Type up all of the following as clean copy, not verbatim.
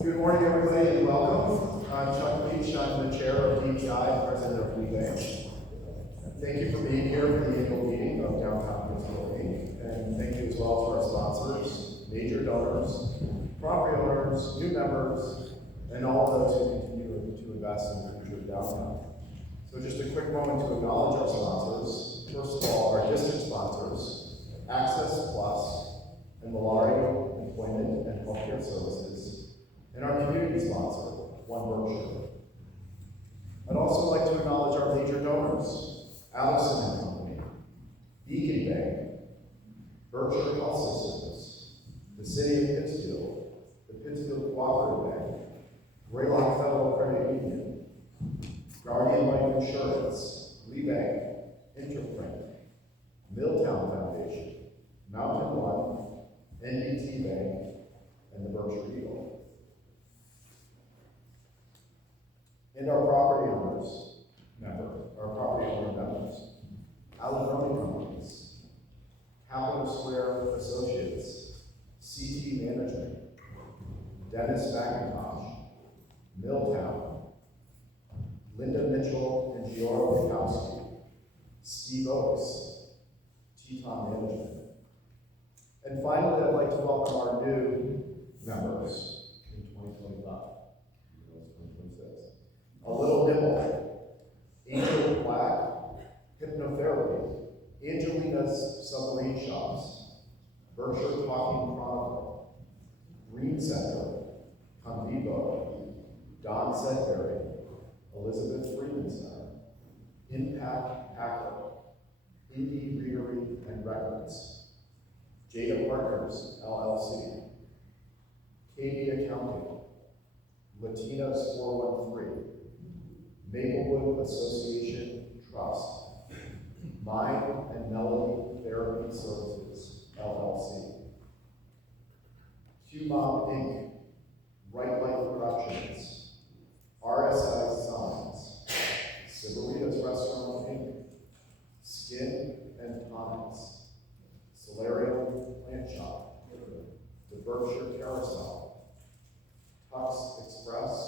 Good morning, everybody, and welcome. I'm Chuck Leach. I'm the chair of DPI and president of WeBank. Thank you for being here for the annual meeting of Downtown Pittsfield, Inc. And thank you as well to our sponsors, major donors, property owners, new members, and all of those who continue to invest in the future of downtown. So just a quick moment to acknowledge our sponsors. First of all, our district sponsors, Access Plus and Malaria Employment and Healthcare Services, and our community sponsor, One Berkshire. I'd also like to acknowledge our major donors, Allison and Company, Beacon Bank, Berkshire Health Systems, the City of Pittsfield, the Pittsfield Cooperative Bank, Greylock Federal Credit Union, Guardian Life Insurance, Lee Bank, Interprint, Milltown Foundation, Mountain One, NBT Bank, and the Berkshire Eagle. And our property owner members, Alimony Companies, Capital Square Associates, CT Management, Dennis McIntosh, Milltown, Linda Mitchell and Giora Wachowski, Steve Oaks, Teton Management. And finally, I'd like to welcome our new members in 2025. 2026. A Little Nibble, Angel Black, Hypnotherapy, Angelina's Submarine Shops, Berkshire Talking Chronicle, Green Center, Convivo, Don Sedbury, Elizabeth Freeman Center, Impact Hacker, Indie Readery and Records, Jada Partners, LLC, KB Accounting, Latinos 413, Maplewood Association Trust, Mind and Melody Therapy Services, LLC, Q-Mom Inc., Right Light Productions, RSI Signs, Siberitas Restaurant Inc., Skin and Tonics, Solarium Plant Shop, the Berkshire Carousel, Tux Express,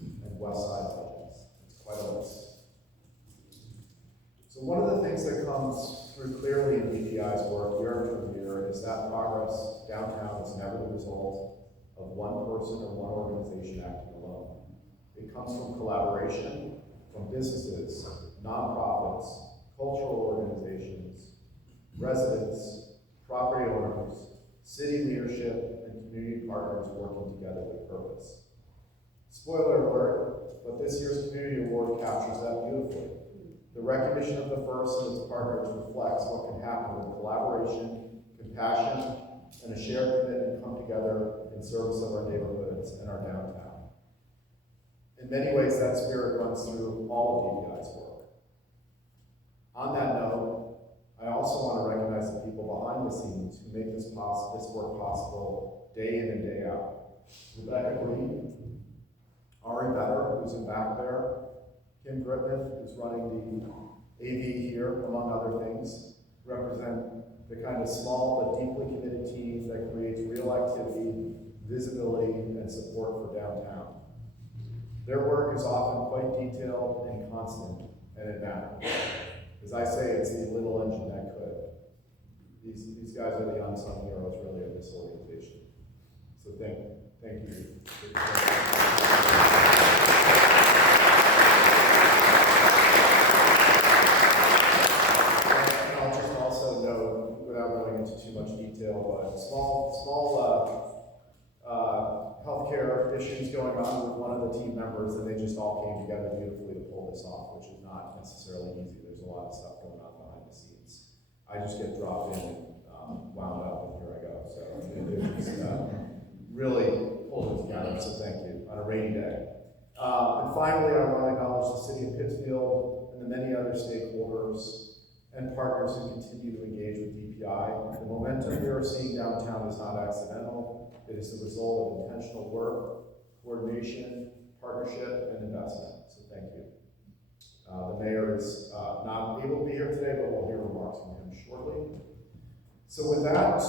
and Westside Legends. It's quite a list. So one of the things that comes through clearly in DPI's work year after year is that progress downtown is never the result of one person or one organization acting alone. It comes from collaboration from businesses, nonprofits, cultural organizations, residents, property owners, city leadership, and community partners working together with purpose. Spoiler alert, but this year's Community Award captures that beautifully. The recognition of the first and its partners reflects what can happen when collaboration, compassion, and a shared commitment come together in service of our neighborhoods and our downtown. In many ways, that spirit runs through all of DPI's work. On that note, I also want to recognize the people behind the scenes who make this work possible day in and day out. Rebecca Green, Ari Vetter, who's in back there, Kim Griffith, who's running the AV here, among other things, represent the kind of small but deeply committed team that creates real activity, visibility, and support for downtown. Their work is often quite detailed and constant, and it matters. As I say, it's the little engine that could. These guys are the unsung heroes, really, of this organization. So thank you. And I'll just also note, without going into too much detail, but small healthcare issues going on with one of the team members, and they just all came together beautifully to pull this off, which is not necessarily easy. There's a lot of stuff going on behind the scenes. I just get dropped in and wound up, and here I go. So it just really pulled it together, so thank you, on a rainy day. And finally, I want to acknowledge the City of Pittsfield and the many other stakeholders and partners who continue to engage with DPI. The momentum we are seeing downtown is not accidental. It is the result of intentional work, coordination, partnership, and investment. So thank you. The mayor is not able to be here today, but we'll hear remarks from him shortly. So with that,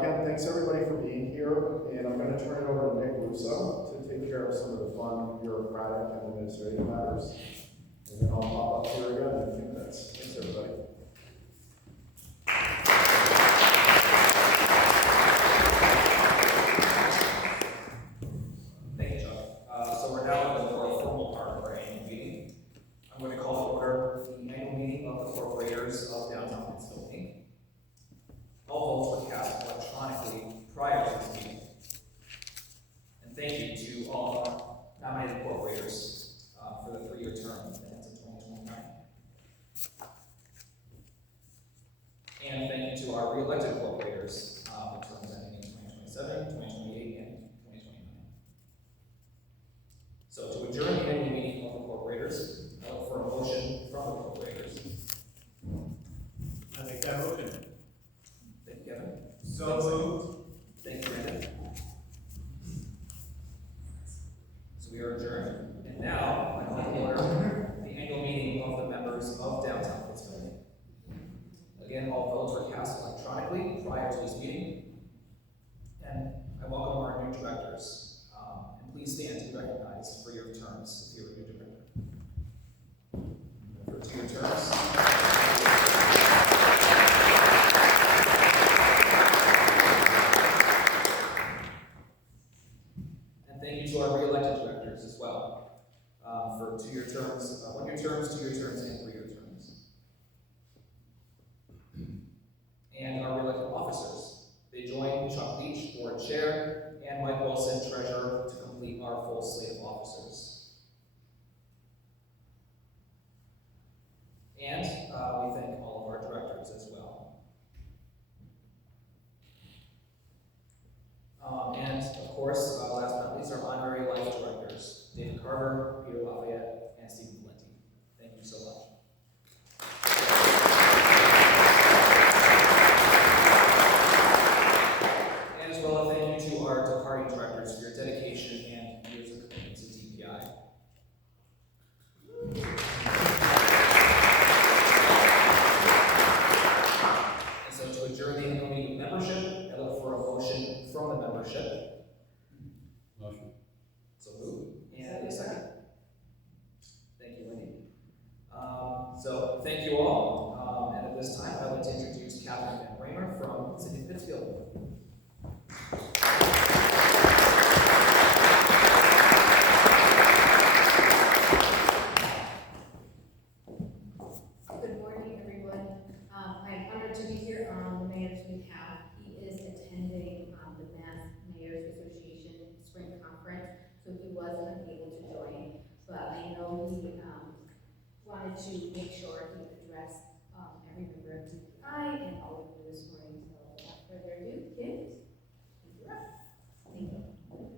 again, thanks everybody for being here, and I'm going to turn it over to Nick Russo. thank you to all our nominated corporators for the 3-year term that ends in 2029. And thank you to our re-elected corporators with terms ending in 2027, 2028, and 2029. So to adjourn the annual meeting of the corporators, I look for a motion from the corporators. I make that motion. Thank you, Kevin. So moved. Thank you, Brandon. So we are adjourned. And now, I call to order the annual meeting of the members of Downtown Pittsfield. Again, all votes were cast electronically prior to this meeting. And I welcome our new directors. And please stand to be recognized for your terms if you're a new director. For 2-year terms. To our re-elected directors as well, for 2-year terms, 1-year terms, 2-year terms, and 3-year terms. And our re-elected officers. They join Chuck Leach, board chair, and Mike Wilson, treasurer, to complete our full slate of officers. And we thank all of our directors as well. And of course, last but not least, our honorary life directors, David Carr, Peter Lafayette, and Stephen Valenti. Thank you so much. And as well, a thank you to our departing directors for your dedication and years of commitment to DPI. And so to adjourn the annual meeting membership, I look for a motion from the membership. Motion. So moved. And a second. Thank you, Wendy. So thank you all. And at this time, I'd like to introduce Catherine Van Bramer from the City of Pittsfield. Good morning, everyone. I'm honored to be here on the mayor's behalf. He is attending the Mass Mayors Association Spring Conference, so he was unable to join. But I know he wanted to make sure he addressed every member of DPI and all of you this morning. So without further ado, Kim, you're up. Thank you.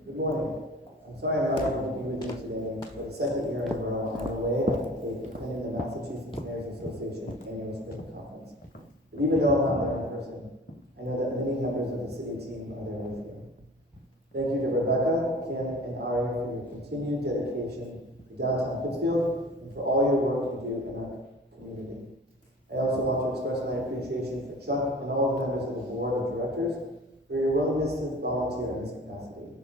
Good morning. I'm sorry I'm not able to be with you today. For the second year in a row, I'm away on vacation attending the Massachusetts Mayors Association annual spring conference. But even though I'm not there in person, I know that many members of the city team are there with me. Thank you to Rebecca, Kim, and Ari for your continued dedication to downtown Pittsfield and for all your work you do in our community. I also want to express my appreciation for Chuck and all the members of the board of directors for your willingness to volunteer in this capacity.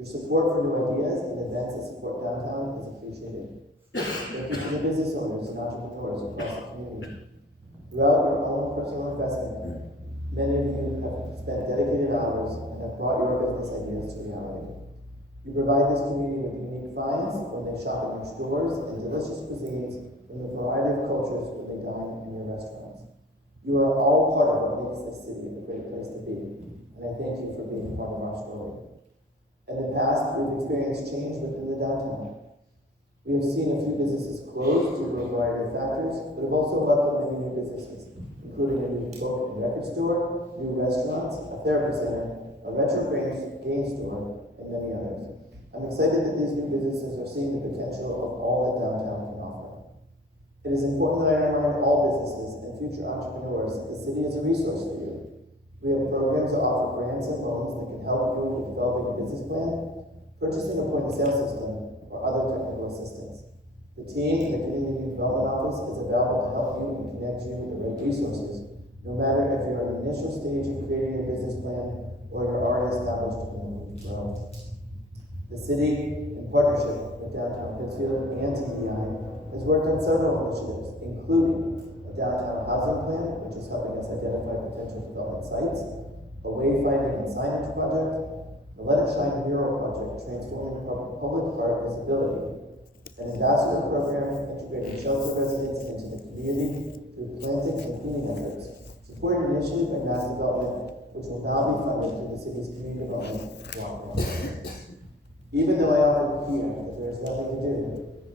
Your support for new ideas and events that support downtown is appreciated. Thank you to the business owners and entrepreneurs across the community. Throughout your own personal investment, many of you have spent dedicated hours and have brought your business ideas to reality. You provide this community with unique finds when they shop at your stores and delicious cuisines from the variety of cultures when they dine in your restaurants. You are all part of what makes this city a great place to be, and I thank you for being part of our story. In the past, we've experienced change within the downtown. We have seen a few businesses close due to a variety of factors, but have also welcomed many new businesses, including a new book and record store, new restaurants, a therapy center, a retro game store, and many others. I'm excited that these new businesses are seeing the potential of all that downtown can offer. It is important that I remind all businesses and future entrepreneurs that the city is a resource for you. We have programs that offer grants and loans that can help you with developing a business plan, purchasing a point-of-sale system, or other technical assistance. The team in the Community Development Office is available to help you and connect you with the right resources, no matter if you're at the initial stage of creating a business plan or you're already established and looking to grow. The city, in partnership with Downtown Pittsfield and TDI, has worked on several initiatives, including a downtown housing plan, which is helping us identify potential development sites, a wayfinding and signage project, the Let It Shine mural project transforming public art visibility, an ambassador program integrating shelter residents into the community through planting and cleaning efforts, supported initially by Mass Development, which will now be funded through the city's community development block grant. Even though I often hear that there is nothing to do,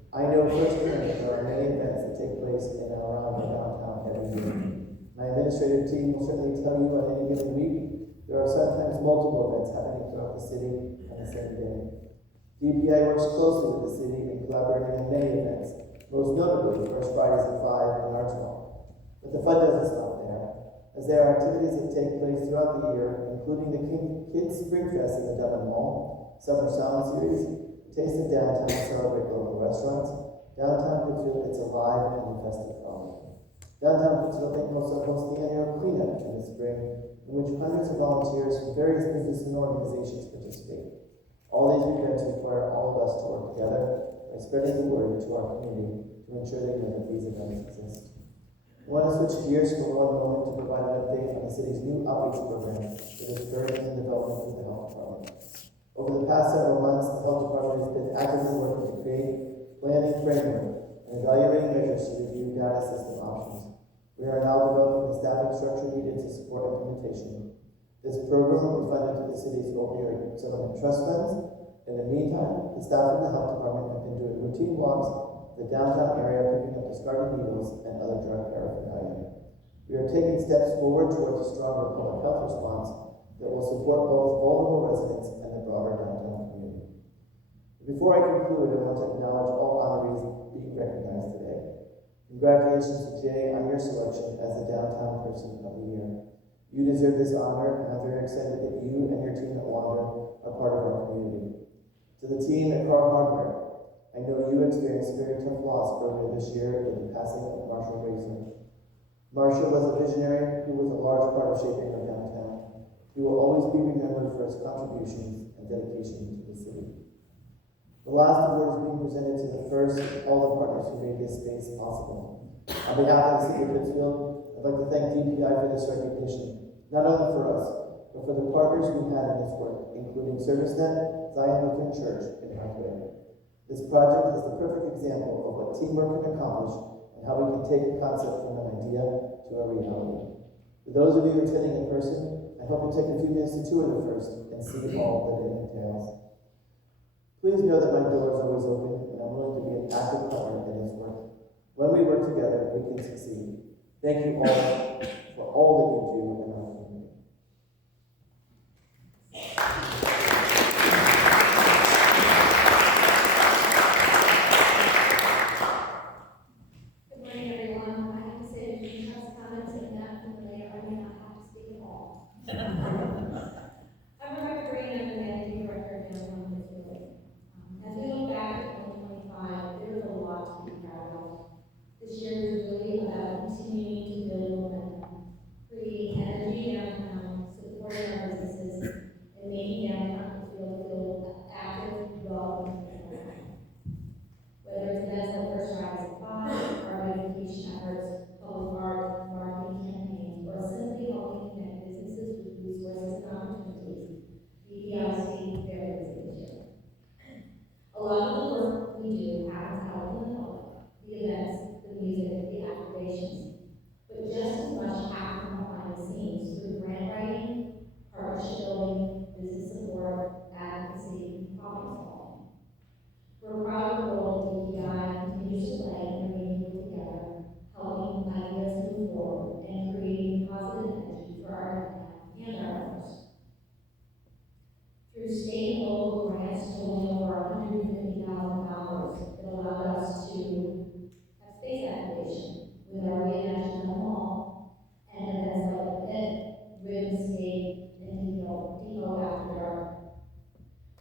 I know firsthand that there are many events that take place in and around our downtown every year. My administrative team will certainly tell you on any given week, there are sometimes multiple events happening throughout the city on the same day. DPI works closely with the city in collaborating on many events, most notably First Fridays at 5 and Arts Hall. But the fun doesn't stop there, as there are activities that take place throughout the year, including the Kids Spring Fest in the Dublin Mall, Summer Sound Series, Taste of Downtown to celebrate local restaurants, Downtown Pittsfield It's Alive, and the Festive Frolic. Downtown Pittsfield also hosts the annual cleanup in the spring, in which hundreds of volunteers from various businesses and organizations participate. All these events require all of us to work together by spreading the word to our community to ensure they know that these events exist. I want to switch gears for one moment to provide an update on the city's new outreach program that is currently in development with the health department. Over the past several months, the health department has been actively working to create planning framework and evaluating measures to review data system options. We are now developing the staffing structure needed to support implementation. This program will be funded through the city's opioid settlement trust funds. In the meantime, the staff of the health department have been doing routine walks in the downtown area, picking up discarded needles and other drug paraphernalia. We are taking steps forward towards a stronger public health response that will support both vulnerable residents and the broader downtown community. Before I conclude, I want to acknowledge all honorees being recognized today. Congratulations to Jay on your selection as the Downtown Person of the Year. You deserve this honor, and I'm very excited that you and your team at Wander are part of our community. To the team at Carr, I know you experienced very tough loss earlier this year with the passing of Marshall Raser. Marshall was a visionary who was a large part of shaping our downtown. He will always be remembered for his contributions and dedication to the city. The last award is being presented to the first of all the partners who made this space possible. On behalf of the city of Pittsfield, I'd like to thank DPI for this recognition, not only for us, but for the partners we had in this work, including ServiceNet, Zion Lutheran Church, and Hearthway. This project is the perfect example of what teamwork can accomplish and how we can take a concept from an idea to a reality. For those of you attending in person, I hope you take a few minutes to tour the first and see all that it entails. Please know that my door is always open and I'm willing to be an active partner in this work. When we work together, we can succeed. Thank you all for all that you do in our community. Good morning, everyone. I have to say, if you have comments and that from the mayor, I may not have to speak at all. I'm Rebecca Green, I'm the managing director of Downtown Pittsfield. As we look back at 2025, there was a lot to be proud of. This year was really about continuing to build momentum, creating energy downtown, supporting our businesses, and making downtown feel active, welcome, and welcome. Whether it's events like First Fridays at 5, our education efforts, public art, marketing campaigns, or simply helping connect businesses with resources and opportunities, DPI stayed very busy this year. A lot of the work we do happens out in the public, the events, the music, the activations. But just as much happens behind the scenes through grant writing, partnership building, business support, advocacy, and problem solving. We're proud of the role that DPI continues to play in bringing people together, helping ideas move forward, and creating positive energy for our downtown and our members. Through state and local grants totaling over $150,000 that allowed us to have space activation with our reimagined mall and events like the Pit, Ribbon Skate, and Depot After Dark.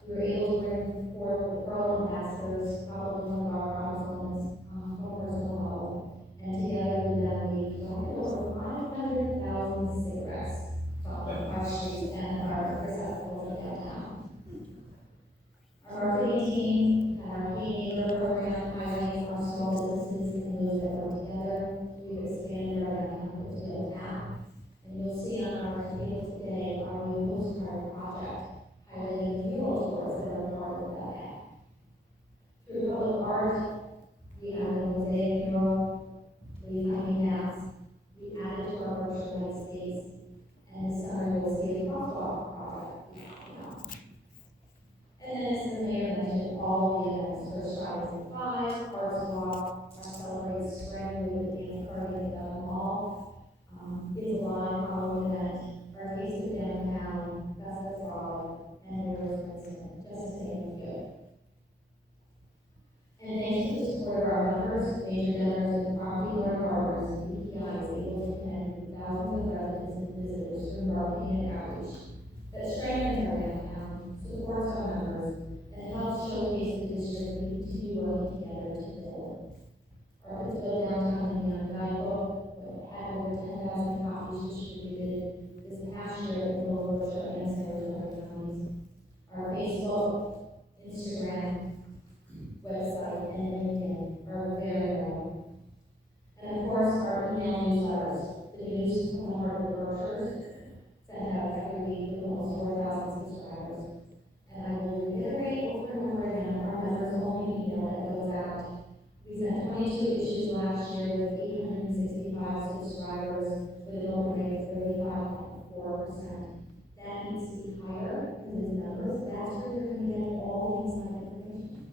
We were able to bring forth the Pearl Ambassadors, probably one of our proudest moments from a personal level, and together with them we collected over 500,000 cigarettes from our streets and our receptacles of downtown. Our marketing team had our Hey Neighbor program highlighting our small businesses and those that work together. We've expanded our Downtown Pittsfield app, and you'll see on our table today our new postcard project highlighting the mural tours that are part of that app. Through public art, we added a mosaic mural, wayfinding maps, we added to our virtual light space, and this summer you'll see a crosswalk project we talked about. And then, as the mayor all of the events. First Fridays at 5, Arts Walk, our Celebrate Spring with the dance party at the mall. It's a live Halloween event, our Taste of Downtown, Festival Frolic, and Rivers Vincent, just to name a few. And thanks to the support of our members, major donors, and property owner partners, BPI is able to connect thousands of residents and visitors through marketing and outreach that strengthens our downtown, supports our members, and helps showcase the district we continue working together to build. Our Pittsfield Downtown and Young Guidebook had over 10,000 copies distributed this past year in Nova Scotia and Sarasota counties. Our Facebook, Instagram, website, and LinkedIn are very well. And of course, our email newsletters, the news from the heart of the Berkshires, sent out every week with almost 4,000 subscribers. And I will reiterate over and over again, our members only email that goes out. We sent 22 issues last year with 865 subscribers with an open rate of 35.4%. That needs to be higher because it's numbers. That's where you're going to get all the inside information.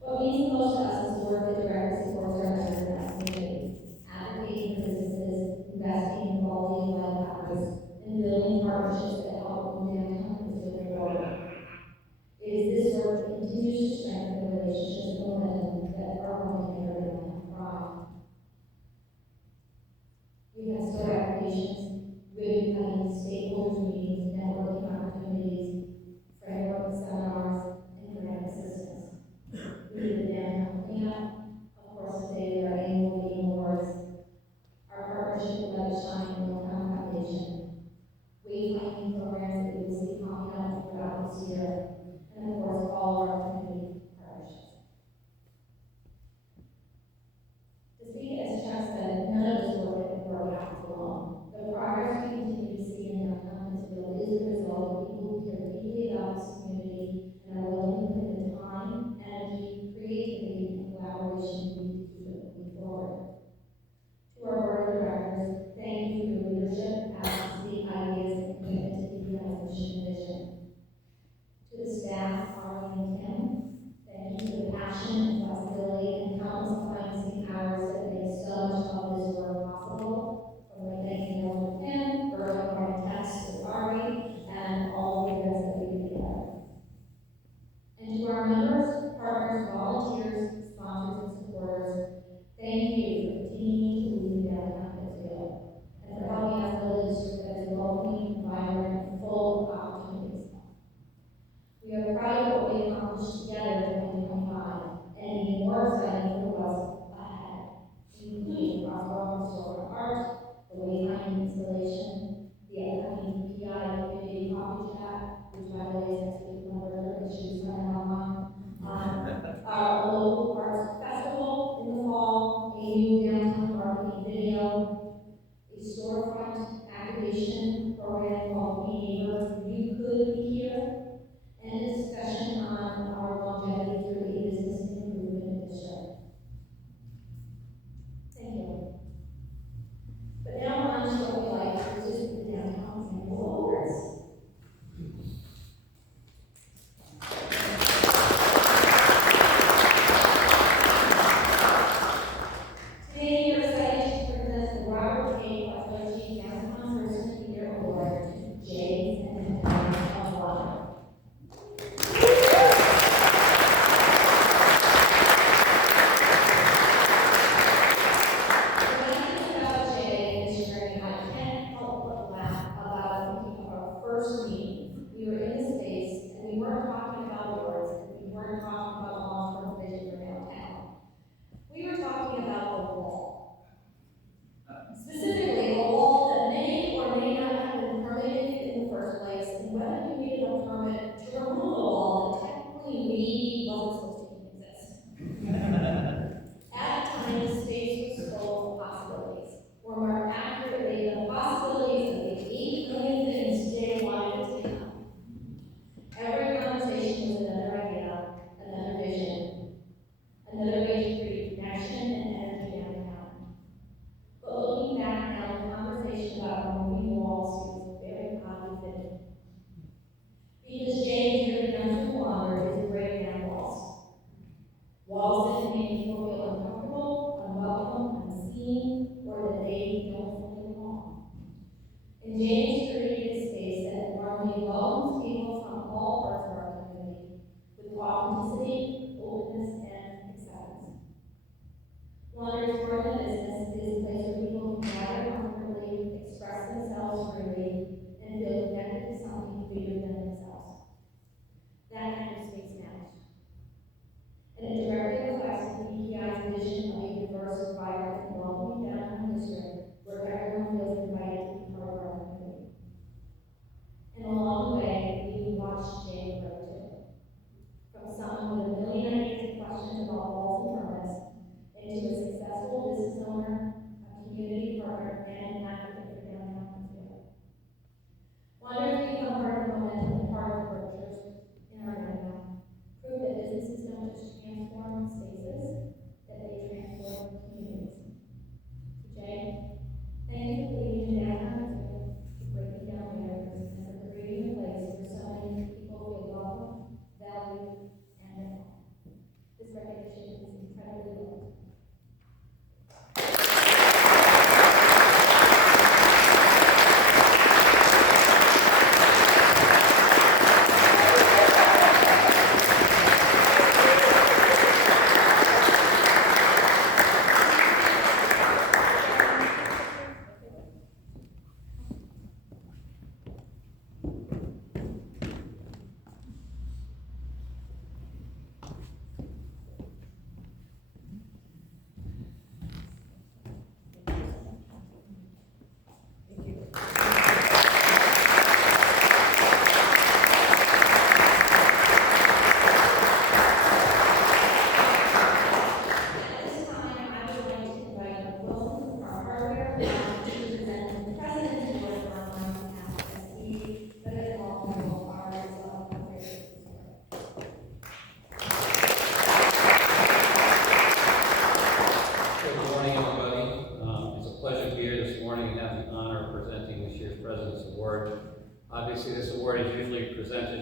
What means the most to us is the work that directly supports our members in that community, advocating for businesses, investing in quality of life hours, and building partnerships that help move downtown Pittsfield forward. It is this work that continues to strengthen the relationships and momentum that are going to make our downtown thrive. We have store applications, ribbon cutting, stakeholders meetings, networking opportunities, framework seminars, and grant assistance. We need the downtown cleanup, of course, today with our annual meeting awards, our partnership with Let It Shine and Downtown Foundation, wayfinding programs that we will see popping up throughout this year, and of course, all of our community partnerships.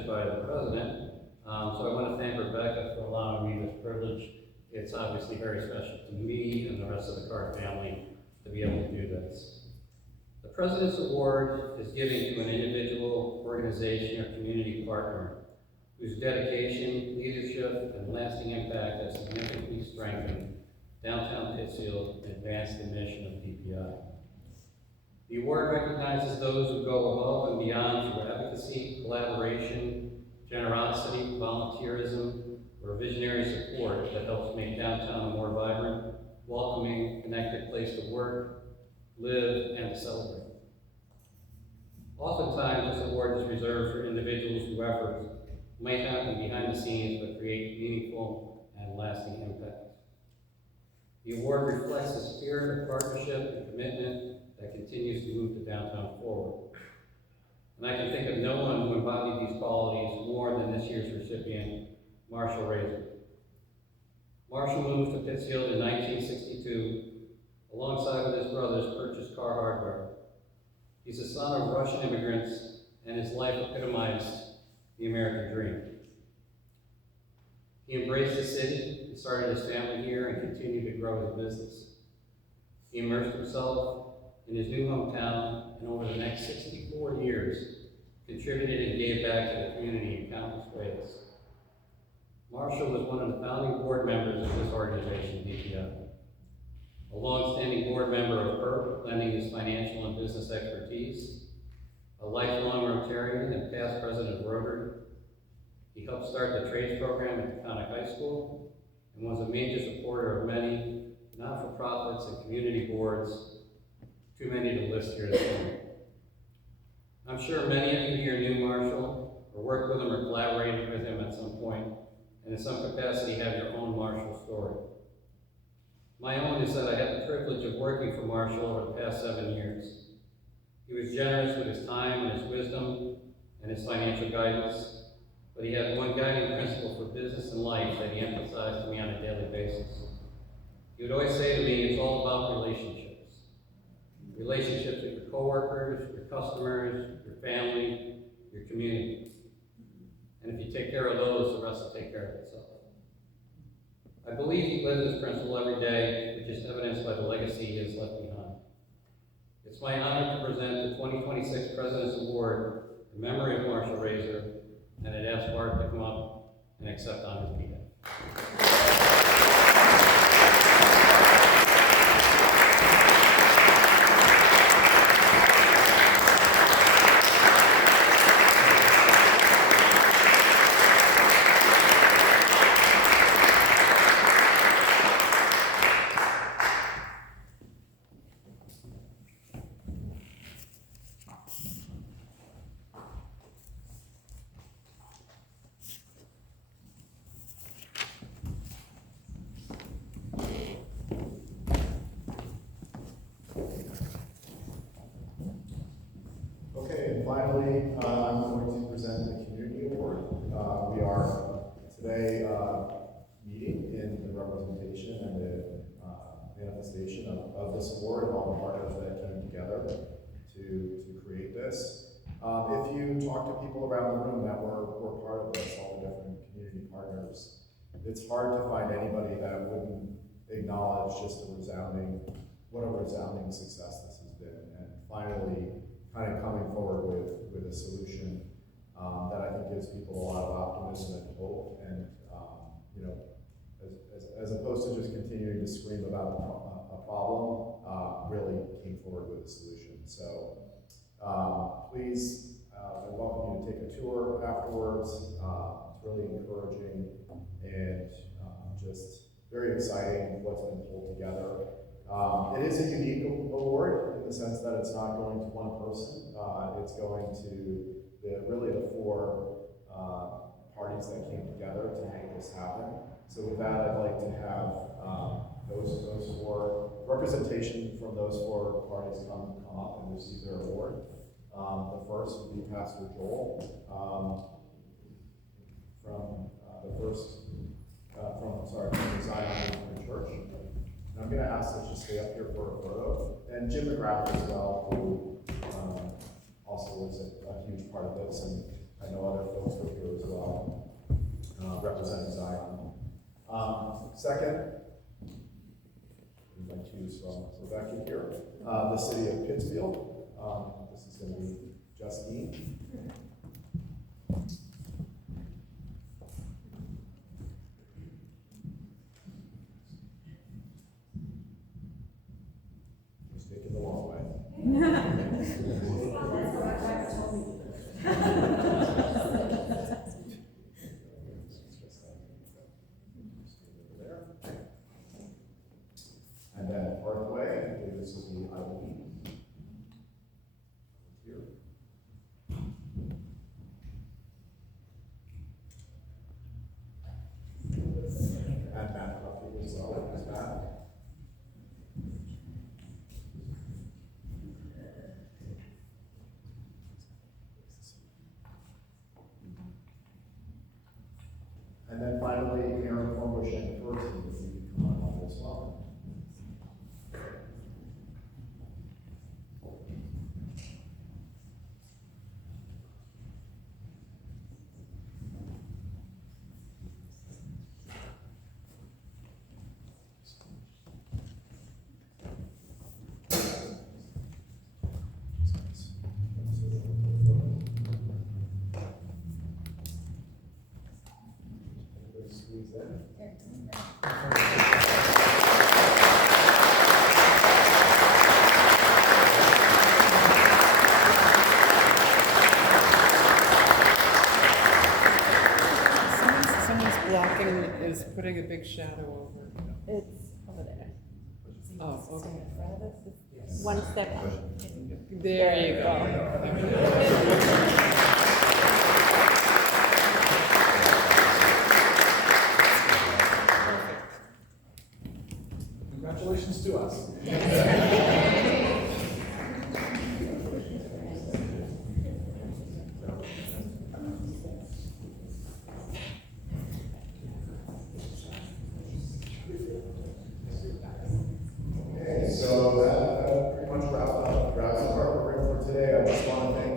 mentioned by the president. So I want to thank Rebecca for allowing me this privilege. It's obviously very special to me and the rest of the Carr family to be able to do this. The President's Award is given to an individual, organization, or community partner whose dedication, leadership, and lasting impact has significantly strengthened downtown Pittsfield and advanced the mission of DPI. The award recognizes those who go above and beyond through advocacy, collaboration, generosity, volunteerism, or visionary support that helps make downtown a more vibrant, welcoming, connected place to work, live, and to celebrate. Oftentimes, this award is reserved for individuals whose efforts might happen behind the scenes but create meaningful and lasting impact. The award reflects the spirit of partnership and commitment that continues to move the downtown forward. And I can think of no one who embodied these qualities more than this year's recipient, Marshall Raser. Marshall moved to Pittsfield in 1962, alongside with his brothers, purchased Carr Hardware. He's the son of Russian immigrants, and his life epitomized the American dream. He embraced the city, he started his family here, and continued to grow his business. He immersed himself in his new hometown, and over the next 64 years, contributed and gave back to the community in countless ways. Marshall was one of the founding board members of this organization, DPI. A long-standing board member of PERP, lending his financial and business expertise, a lifelong Rotarian and past president of Rotary. He helped start the trades program at Taconic High School and was a major supporter of many not-for-profits and community boards, too many to list here today. I'm sure many of you here knew Marshall, or worked with him or collaborated with him at some point, and in some capacity have your own Marshall story. My own is that I had the privilege of working for Marshall over the past 7 years. He was generous with his time and his wisdom and his financial guidance, but he had one guiding principle for business and life that he emphasized to me on a daily basis. He would always say to me, it's all about relationships. Relationships with your coworkers, your customers, your family, your community. And if you take care of those, the rest will take care of itself. I believe he lives this principle every day, which is evidenced by the legacy he has left behind. It's my honor to present the 2026 President's Award in memory of Marshall Raser, and I'd ask Bart to come up and accept on his behalf. Okay, and finally, I'm going to present the Community Award. We are today meeting in the representation and the manifestation of this award and all the partners that came together to create this. If you talk to people around the room that were part of this, all the different community partners, it's hard to find anybody that wouldn't acknowledge just what a resounding success this has been, and finally kind of coming forward with a solution that I think gives people a lot of optimism and hope, and you know, as opposed to just continuing to scream about a problem, really came forward with a solution. So please, I welcome you to take a tour afterwards. It's really encouraging and just very exciting what's been pulled together. It is a unique award in the sense that it's not going to one person. It's going to really the four parties that came together to make this happen. So with that, I'd like to have those four representation from those four parties come up and receive their award. The first would be Pastor Joel from the Zion Lutheran Church. And I'm going to ask that you stay up here for a photo. And Jim McGrath as well, who also was a huge part of this. And I know other folks were here as well, representing Zion. Second, we'd like to use from Rebecca here, the city of Pittsfield. This is going to be Justine. He's taking the long way. And then Hearthway, I believe this will be embodies. Here. And Matt Coffey as well, as Matt. And then finally, Aaron Forbush and First, if you can come on up as well. Everybody squeeze in. Someone's blocking, is putting a big shadow over. It's over there. Oh, okay. In front of us. One step up. There you go. Congratulations to us. Okay, so that pretty much wraps up our program for today. I just want to thank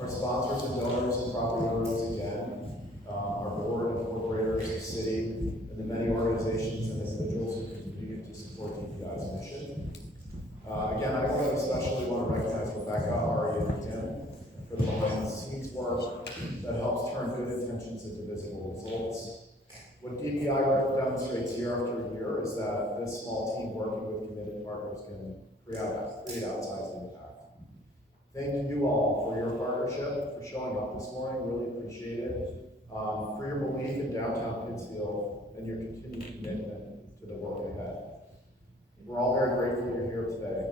our sponsors and donors and property owners again, our board and corporators, the city, and the many organizations and individuals who continue to support DPI's mission. Again, I really especially want to recognize Rebecca, Ari, and Tim for the behind-the-scenes work that helps turn good intentions into visible results. What DPI demonstrates year after year is that this small team working with committed partners can create outsized impact. Thank you all for your partnership, for showing up this morning, really appreciate it. For your belief in downtown Pittsfield and your continued commitment to the work ahead. We're all very grateful you're here today.